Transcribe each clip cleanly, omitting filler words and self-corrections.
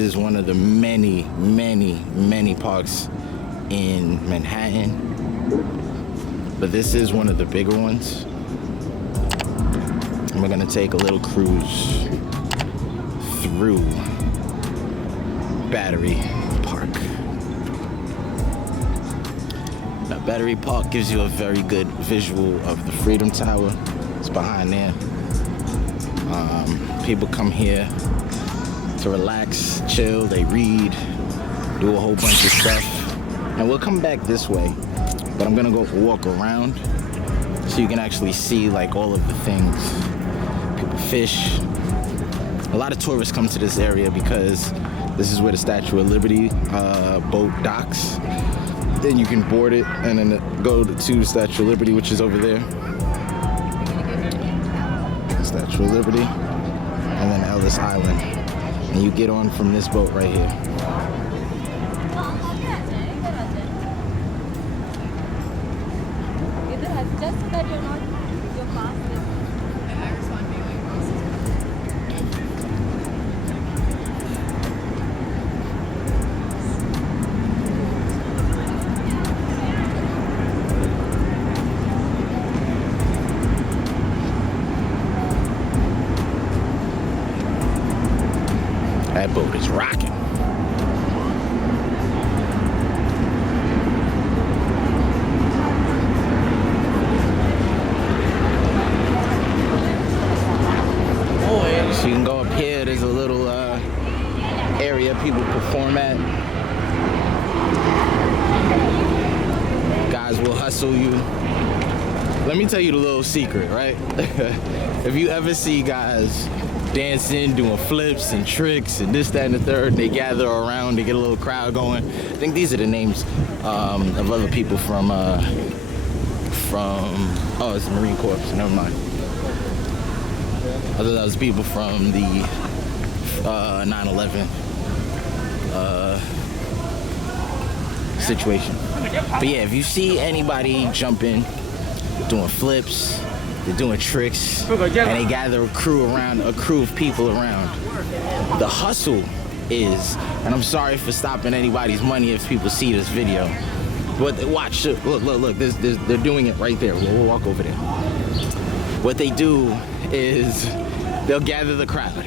is one of the many, many, many parks in Manhattan, but this is one of the bigger ones. And we're gonna take a little cruise through Battery Park. Now, Battery Park gives you a very good visual of the Freedom Tower. It's behind there. People come here to relax, chill, they read, do a whole bunch of stuff. And we'll come back this way, but I'm gonna go walk around so you can actually see like all of the things. People fish. A lot of tourists come to this area because this is where the Statue of Liberty boat docks. Then you can board it and then go to the Statue of Liberty, which is over there. Statue of Liberty, and then Ellis Island. And you get on from this boat right here. That boat is rocking. So you can go up here. There's a little area people perform at. Guys will hustle you. Let me tell you the little secret, right? If you ever see guys dancing, doing flips and tricks and this, that, and the third, they gather around, they get a little crowd going. I think these are the names of other people from oh, it's the Marine Corps, so never mind. I thought that was people from the 9/11 situation. But yeah, if you see anybody jumping, doing flips, they're doing tricks, and they gather a crew of people around. The hustle is, and I'm sorry for stopping anybody's money if people see this video, but watch, look, they're doing it right there. We'll walk over there. What they do is they'll gather the crowd,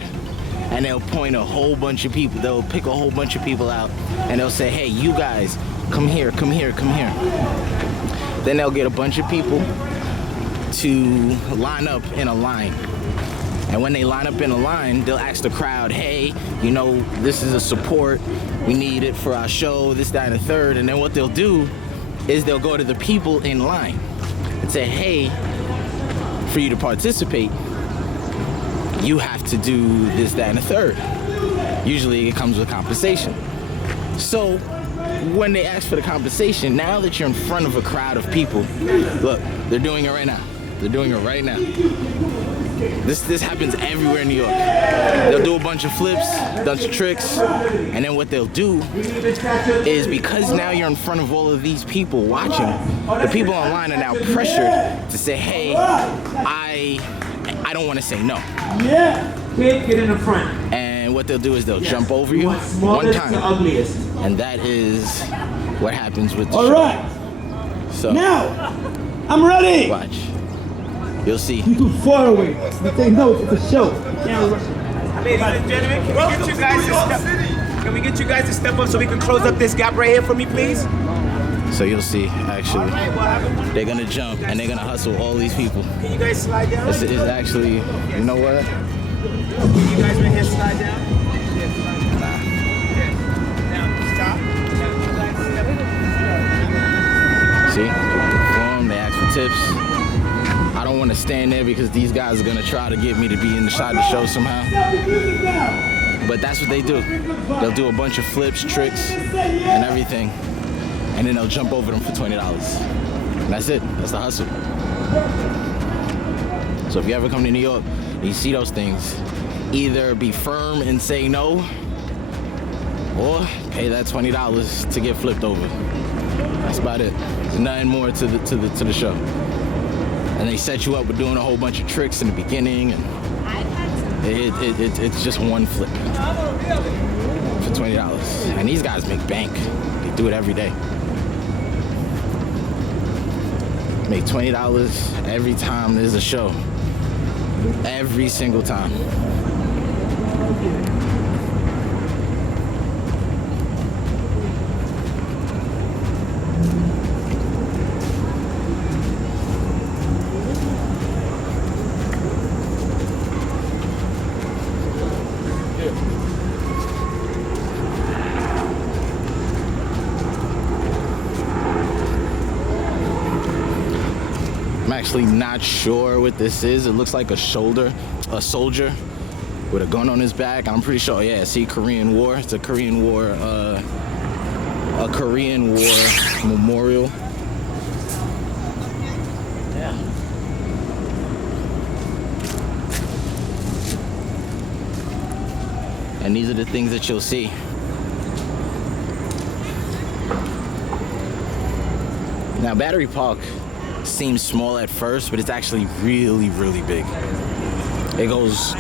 and they'll point a whole bunch of people. They'll pick a whole bunch of people out, and they'll say, hey, you guys, come here, come here, come here. Then they'll get a bunch of people to line up in a line. And when they line up in a line, they'll ask the crowd, hey, you know, this is a support. We need it for our show, this, that, and the third. And then what they'll do is they'll go to the people in line and say, hey, for you to participate, you have to do this, that, and the third. Usually it comes with compensation. So when they ask for the compensation, now that you're in front of a crowd of people, look, they're doing it right now. They're doing it right now. This happens everywhere in New York. They'll do a bunch of flips, a bunch of tricks, and then what they'll do is, because now you're in front of all of these people watching, the people online are now pressured to say, hey, I don't want to say no. Yeah, get in the front. And what they'll do is they'll jump over you one time, and that is what happens with the show. All right. So now, I'm ready. Watch. You'll see. You too far away. But they know it's a show. Ladies and gentlemen, can we get you guys to step up so we can close up this gap right here for me, please? So you'll see, actually, they're gonna jump and they're gonna hustle all these people. Can you guys slide down? It's actually, you know what? Can you guys right here slide down? Nah. Now, stop. See, perform, they ask for tips. I don't want to stand there because these guys are gonna try to get me to be inside the show somehow. But that's what they do. They'll do a bunch of flips, tricks, and everything. And then they'll jump over them for $20. And that's it. That's the hustle. So if you ever come to New York and you see those things, either be firm and say no, or pay that $20 to get flipped over. That's about it. There's nothing more to the show. And they set you up with doing a whole bunch of tricks in the beginning, and it's just one flip for $20. And these guys make bank. They do it every day. Make $20 every time there's a show. Every single time. I'm actually not sure what this is. It looks like a soldier with a gun on his back. I'm pretty sure, yeah, see, Korean War. It's a Korean War memorial. Yeah. And these are the things that you'll see. Now, Battery Park seems small at first, but it's actually really, really big. It goes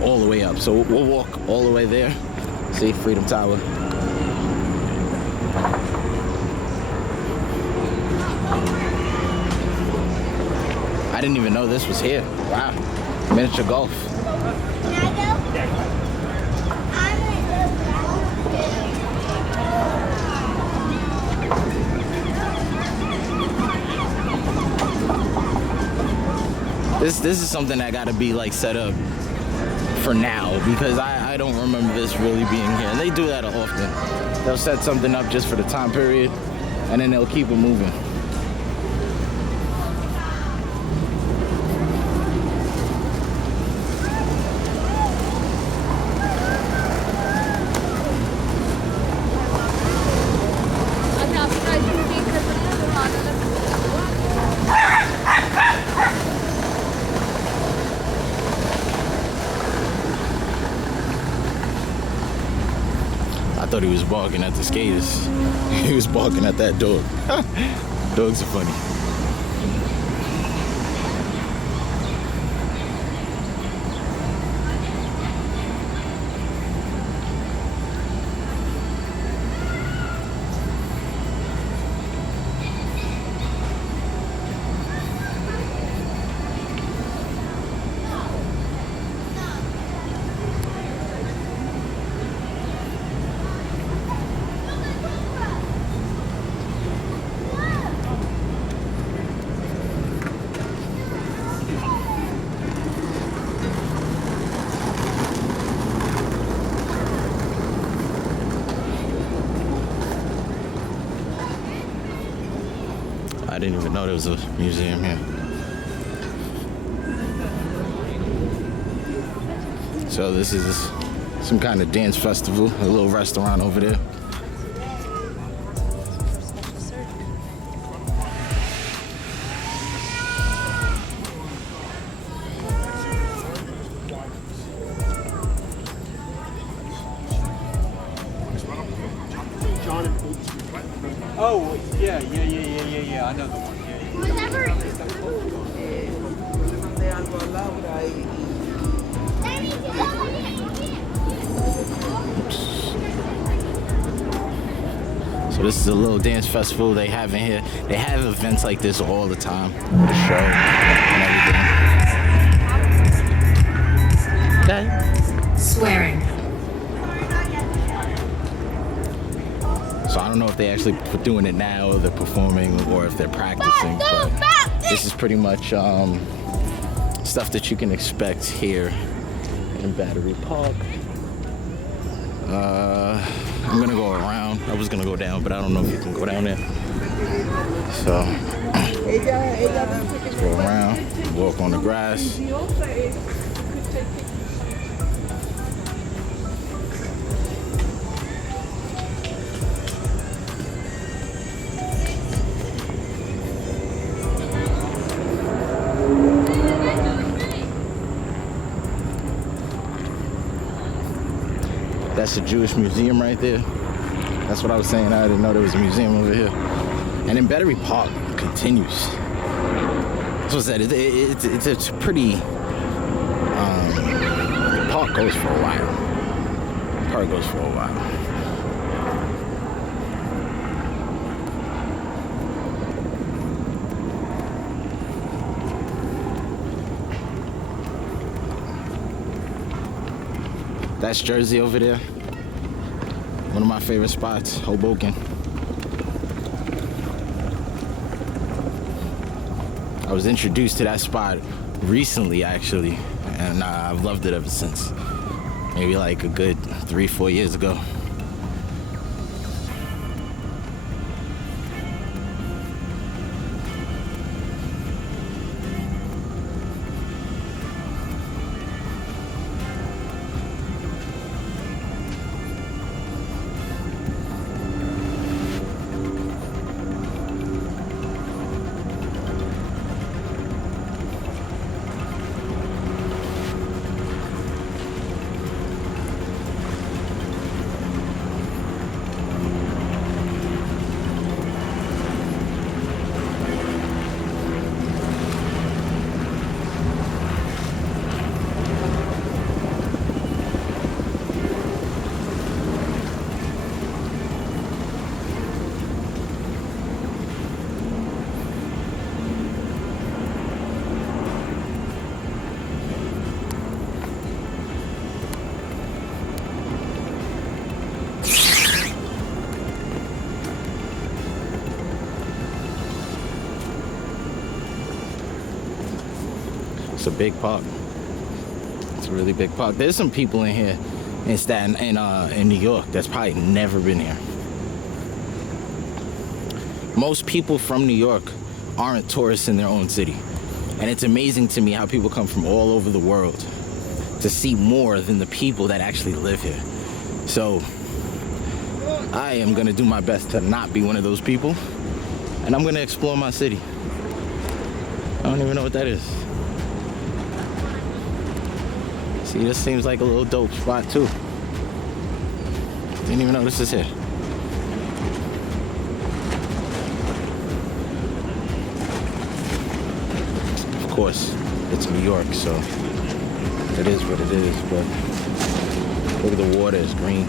all the way up. So we'll walk all the way there. See, Freedom Tower. I didn't even know this was here. Wow, miniature golf. This is something that got to be like set up for now, because I don't remember this really being here. And they do that often. They'll set something up just for the time period, and then they'll keep it moving. I thought he was barking at the skaters. He was barking at that dog. Dogs are funny. I didn't even know there was a museum here. So this is some kind of dance festival, a little restaurant over there. Oh, yeah, I know the one. So this is a little dance festival they have in here. They have events like this all the time. The show and everything. Okay. Swearing. So I don't know if they actually doing it now, or they're performing, or if they're practicing. But this is pretty much stuff that you can expect here in Battery Park. I'm gonna go around. I was gonna go down, but I don't know if you can go down there. So let's go around, walk on the grass. That's a Jewish museum right there. That's what I was saying. I didn't know there was a museum over here. And then Battery Park continues. That's what I said. It's pretty. The park goes for a while. cargoes for a while. That's Jersey over there. One of my favorite spots, Hoboken. I was introduced to that spot recently, actually, and I've loved it ever since. Maybe like a good 3-4 years ago. It's a big park. It's a really big park. There's some people in here in Staten in New York that's probably never been here. Most people from New York aren't tourists in their own city. And it's amazing to me how people come from all over the world to see more than the people that actually live here. So I am gonna do my best to not be one of those people. And I'm gonna explore my city. I don't even know what that is. See, this seems like a little dope spot too. Didn't even know this is here. Of course, it's New York, so it is what it is, but look at the water, it's green.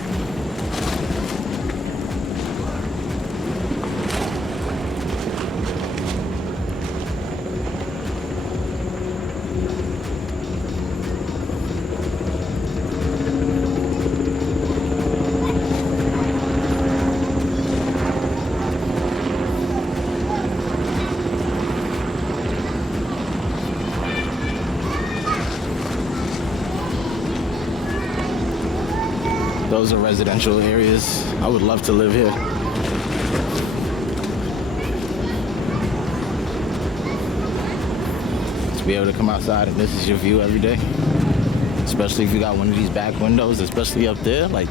Those are residential areas. I would love to live here. To be able to come outside and this is your view every day. Especially if you got one of these back windows, especially up there. Like,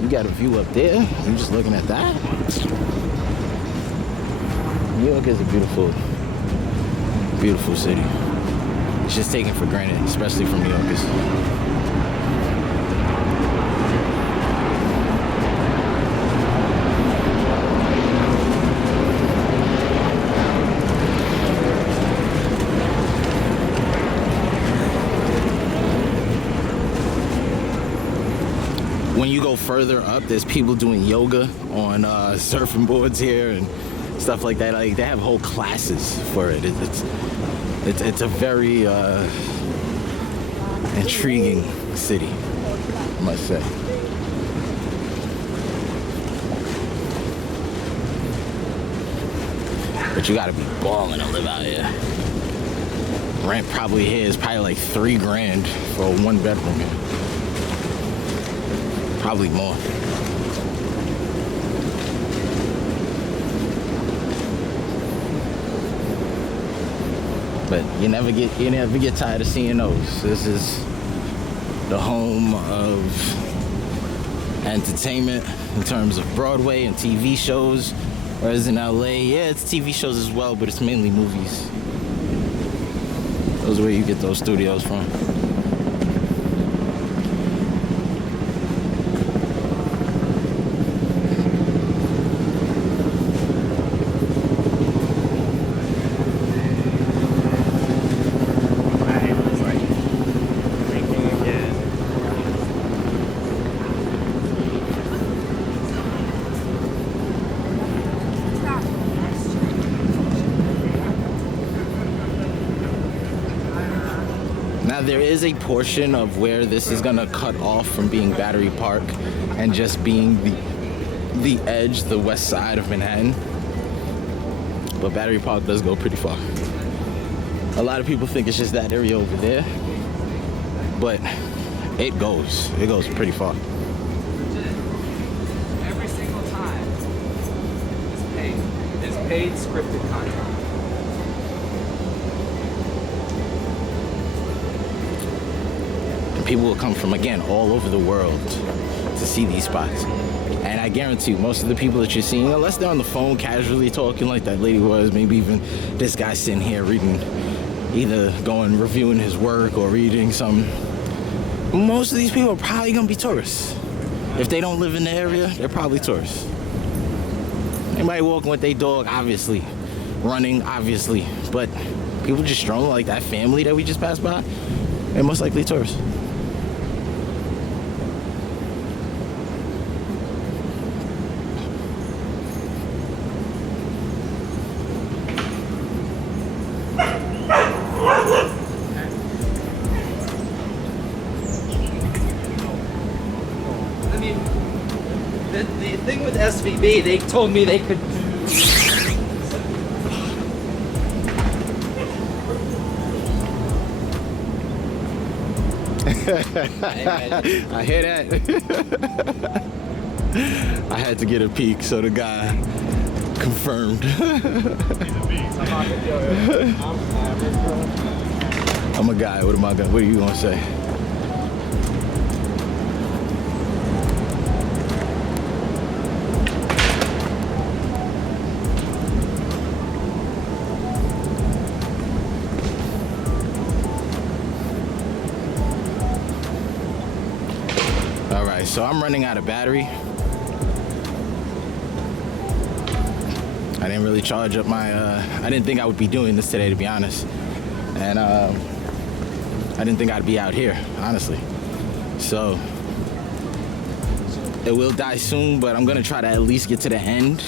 you got a view up there, you're just looking at that. New York is a beautiful, beautiful city. It's just taken for granted, especially from New Yorkers. When you go further up, there's people doing yoga on surfing boards here and stuff like that. Like, they have whole classes for it. It's a very intriguing city, I must say. But you gotta be balling to live out here. Rent probably here is probably like $3 grand for a 1-bedroom here. Probably more. But you never get tired of seeing those. This is the home of entertainment in terms of Broadway and TV shows. Whereas in LA, yeah, it's TV shows as well, but it's mainly movies. Those are where you get those studios from. Now there is a portion of where this is gonna cut off from being Battery Park and just being the edge, the west side of Manhattan. But Battery Park does go pretty far. A lot of people think it's just that area over there, but it goes pretty far. Every single time is paid. It's paid scripted content. People will come from, again, all over the world to see these spots. And I guarantee you, most of the people that you're seeing, unless they're on the phone casually talking like that lady was, maybe even this guy sitting here reading, either going reviewing his work or reading some. Most of these people are probably gonna be tourists. If they don't live in the area, they're probably tourists. Anybody walking with their dog, obviously. Running, obviously. But people just strolling like that family that we just passed by, they're most likely tourists. I mean, the thing with SVB, they told me they could. I hear that. I had to get a peek, so the guy confirmed. I'm a guy. What are you gonna say? So I'm running out of battery. I didn't really charge up my, I didn't think I would be doing this today, to be honest. And I didn't think I'd be out here, honestly. So it will die soon, but I'm gonna try to at least get to the end,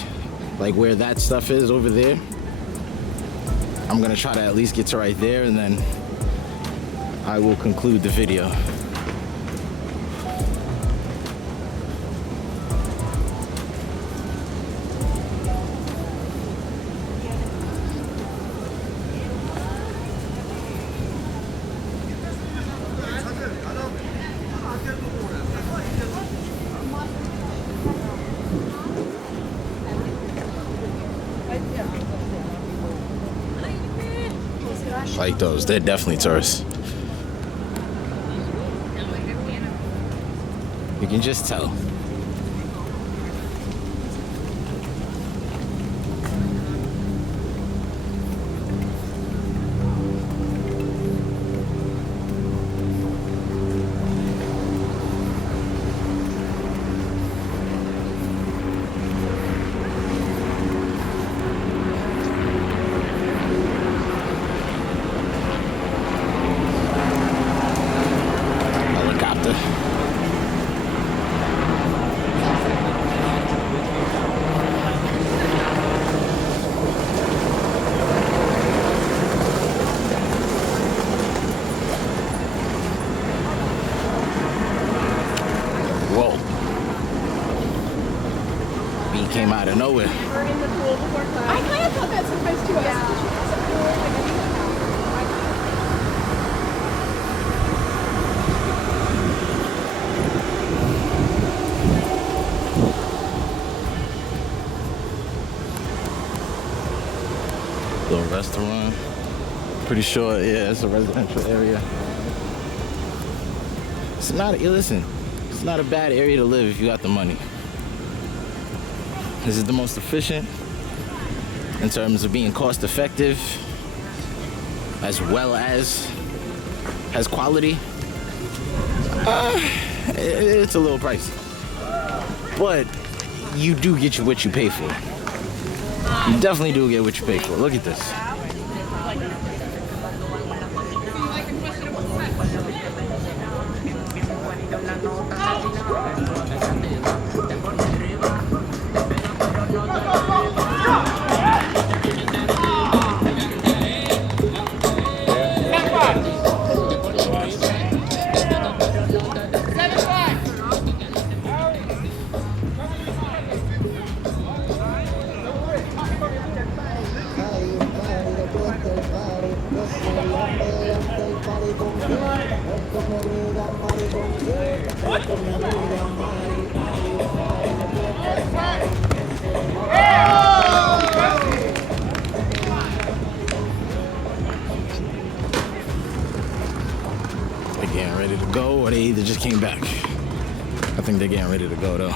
like where that stuff is over there. I'm gonna try to at least get to right there, and then I will conclude the video. Like those, they're definitely tourists. You can just tell. Came out of nowhere. I kind of thought that sometimes too. Little restaurant. Pretty sure, yeah, it's a residential area. It's not, listen, it's not a bad area to live if you got the money. This is the most efficient in terms of being cost effective, as well as has quality. It's a little pricey, but you do get what you pay for. You definitely do get what you pay for. Look at this. either just came back. I think they're getting ready to go though.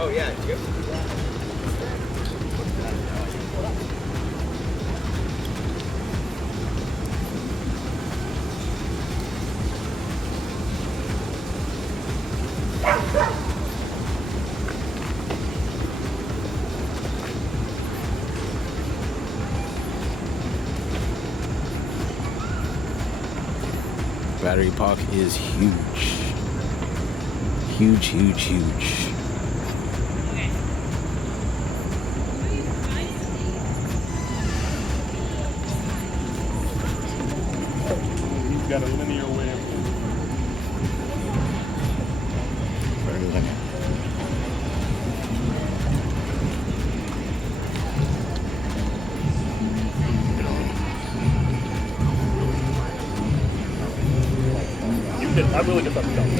Oh yeah, yep. Battery Park is huge. Huge, huge, huge. He's got a linear way of Very linear. I really get that done.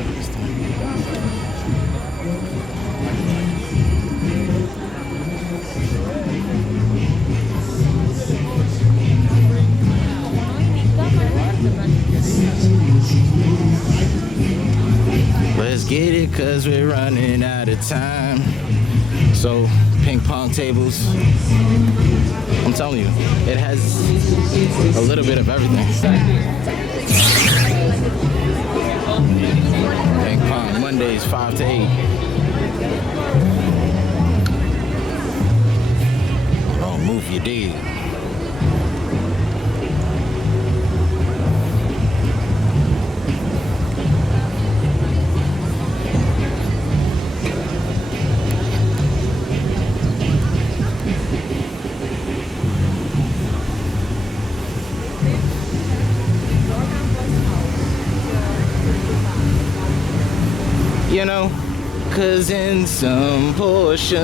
Let's get it, cause we're running out of time. So, ping pong tables. I'm telling you, it has a little bit of everything. Ping pong, Mondays 5 to 8. Oh, move your dig. You know, cause in some portions,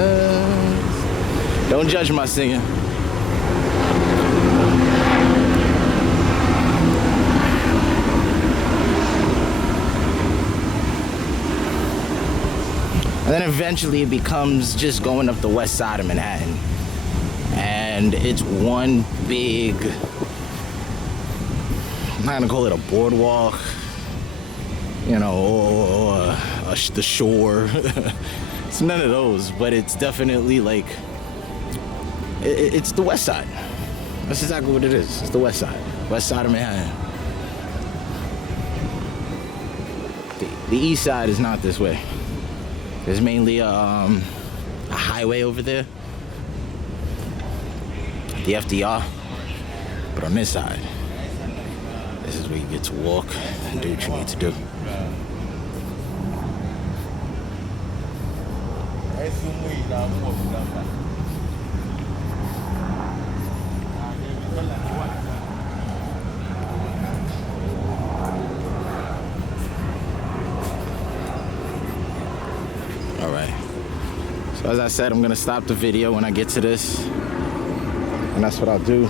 don't judge my singing. And then eventually it becomes just going up the west side of Manhattan. And it's one big, I'm not gonna call it a boardwalk, you know, or the shore. It's none of those, but it's definitely like, it's the west side. That's exactly what it is. It's the west side of Manhattan. The east side is not this way. There's mainly a highway over there, the FDR, but on this side, this is where you get to walk and do what you need to do. All right. So as I said, I'm gonna stop the video when I get to this, and that's what I'll do.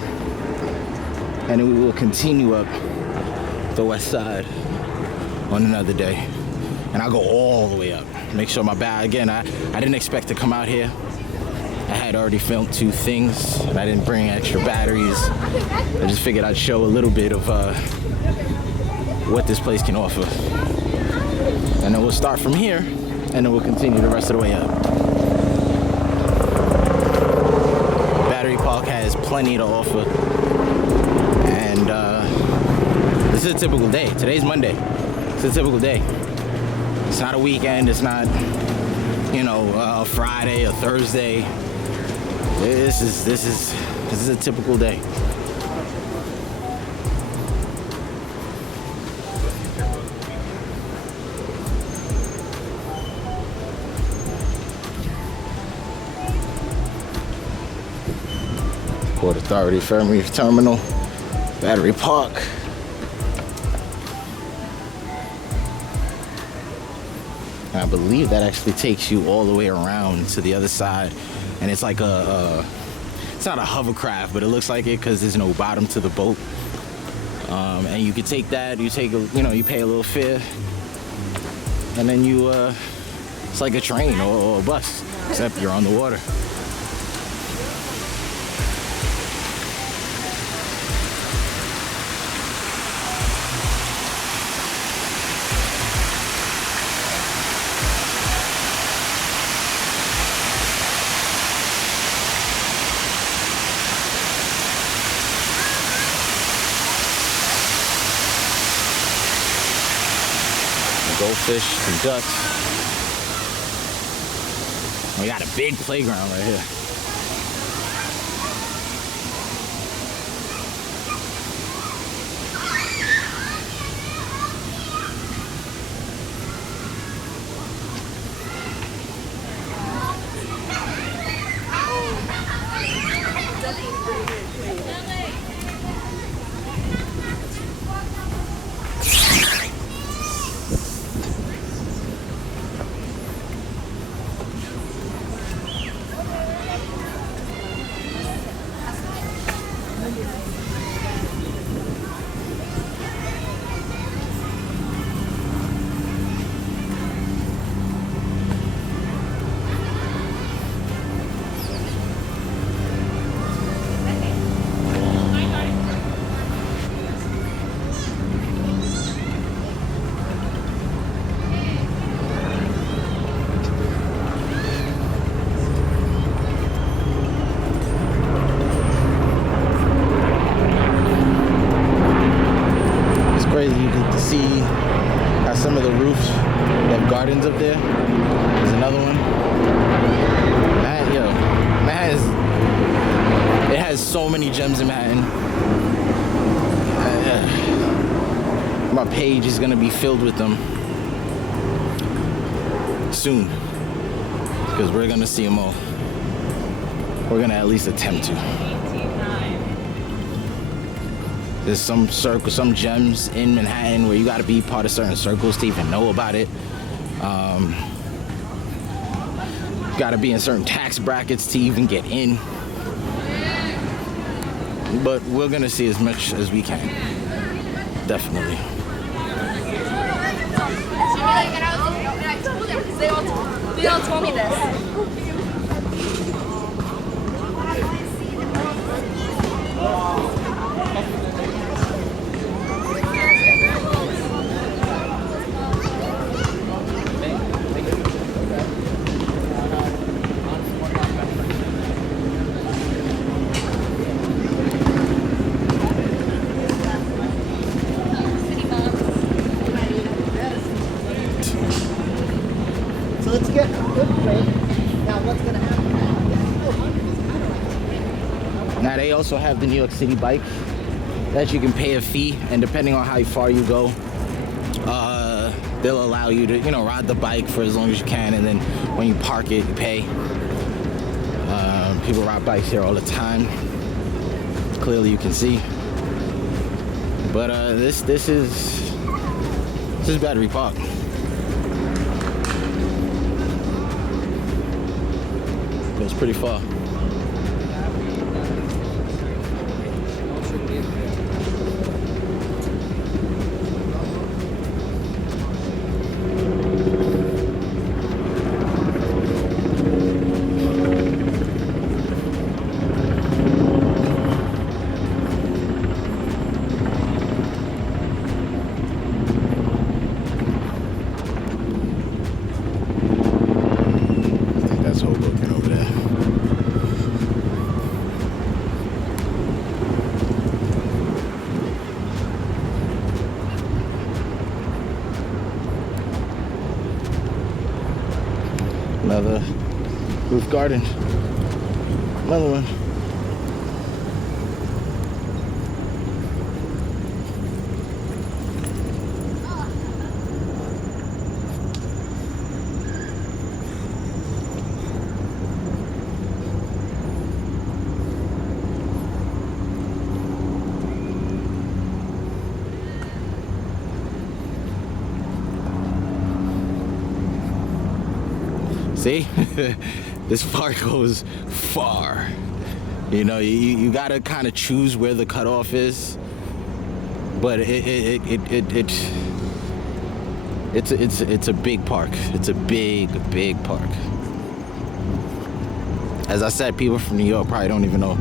And then we will continue up the west side on another day. And I'll go all the way up. Make sure my bag, again, I didn't expect to come out here. I had already filmed 2 things, and I didn't bring extra batteries. I just figured I'd show a little bit of what this place can offer. And then we'll start from here, and then we'll continue the rest of the way up. Battery Park has plenty to offer. And this is a typical day. Today's Monday. It's a typical day. It's not a weekend. It's not, you know, a Friday or Thursday. This is a typical day. Port Authority Ferry Terminal, Battery Park. I believe that actually takes you all the way around to the other side, and it's like it's not a hovercraft, but it looks like it because there's no bottom to the boat. And you can take that, you pay a little fare, and then you It's like a train or a bus, except you're on the water. Goldfish and ducks. We got a big playground right here. You get to see how some of the roofs, they have gardens up there. There's another one. It has so many gems in Manhattan. My page is gonna be filled with them soon, because we're gonna see them all. We're gonna at least attempt to. There's some gems in Manhattan where you got to be part of certain circles to even know about it. Got to be in certain tax brackets to even get in. But we're gonna see as much as we can. Definitely. They all told me this. So let's get a good break. Now what's gonna happen? Now they also have the New York City bike that you can pay a fee, and depending on how far you go, they'll allow you to, ride the bike for as long as you can, and then when you park it, you pay. People ride bikes here all the time. Clearly you can see. But this is Battery Park. Goes pretty far. Another roof garden. Another one. See, this park goes far. You gotta kind of choose where the cutoff is, but It's a big park. It's a big park. As I said, people from New York probably don't even know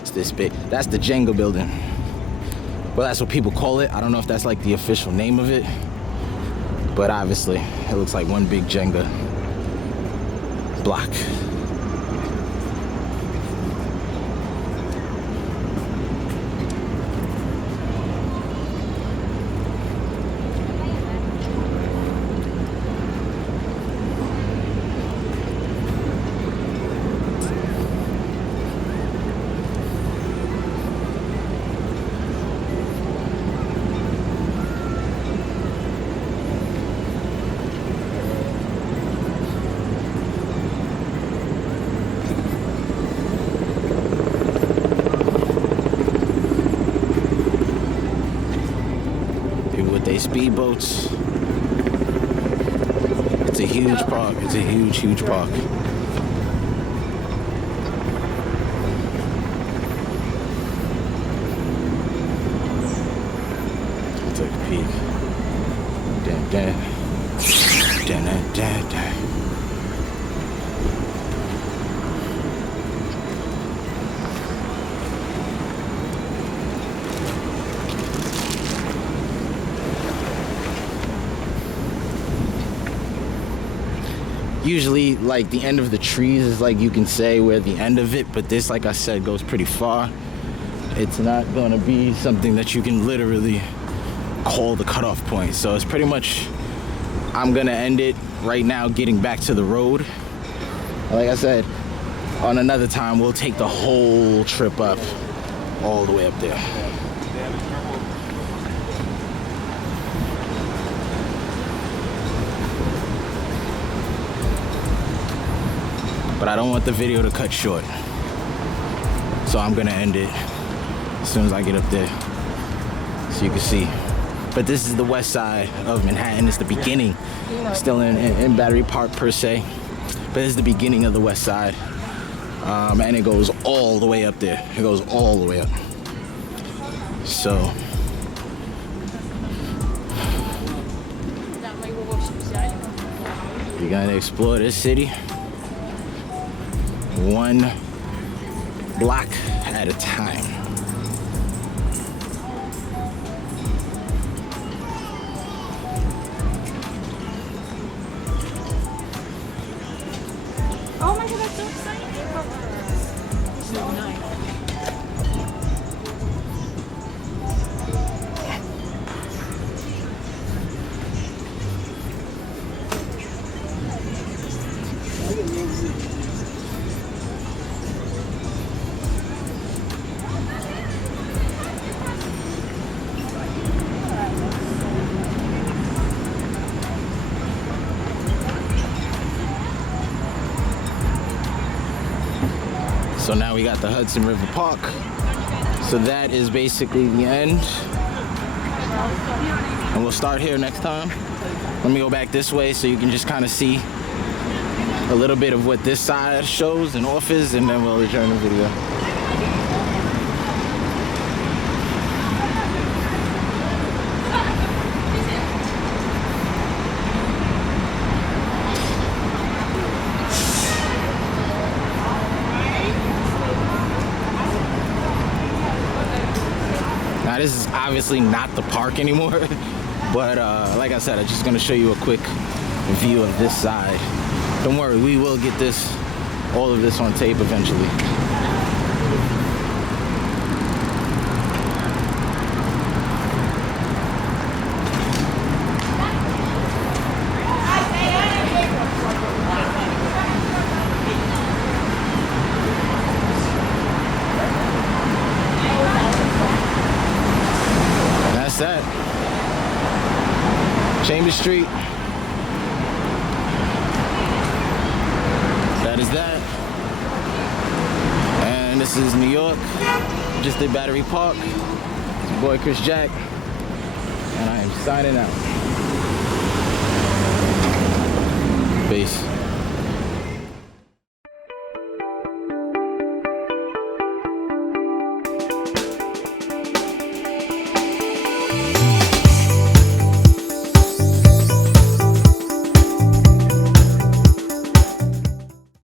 it's this big. That's the Jenga building. Well, that's what people call it. I don't know if that's like the official name of it, but obviously it looks like one big Jenga block. Speedboats. It's a huge park. It's a huge park. Take a peek. Damn. Usually, like, the end of the trees is like you can say where the end of it, but this, like I said, goes pretty far. It's not gonna be something that you can literally call the cutoff point. So it's pretty much, I'm gonna end it right now getting back to the road. Like I said, on another time, we'll take the whole trip up, all the way up there. But I don't want the video to cut short, so I'm gonna end it as soon as I get up there so you can see. But this is the west side of Manhattan. It's the beginning, still in Battery Park per se, but this is the beginning of the west side, and it goes all the way up there. It goes all the way up. So you're gonna explore this city one block at a time. Oh my god, that's so exciting. So nice. So now we got the Hudson River Park. So that is basically the end. And we'll start here next time. Let me go back this way so you can just kind of see a little bit of what this side shows and offers, and then we'll adjourn the video. Now this is obviously not the park anymore, but like I said, I'm just gonna show you a quick view of this side. Don't worry, we will get all of this on tape eventually. That Chambers Street, that is that, and this is New York. Just did Battery Park. It's your boy Chris Jack, and I am signing out. Peace.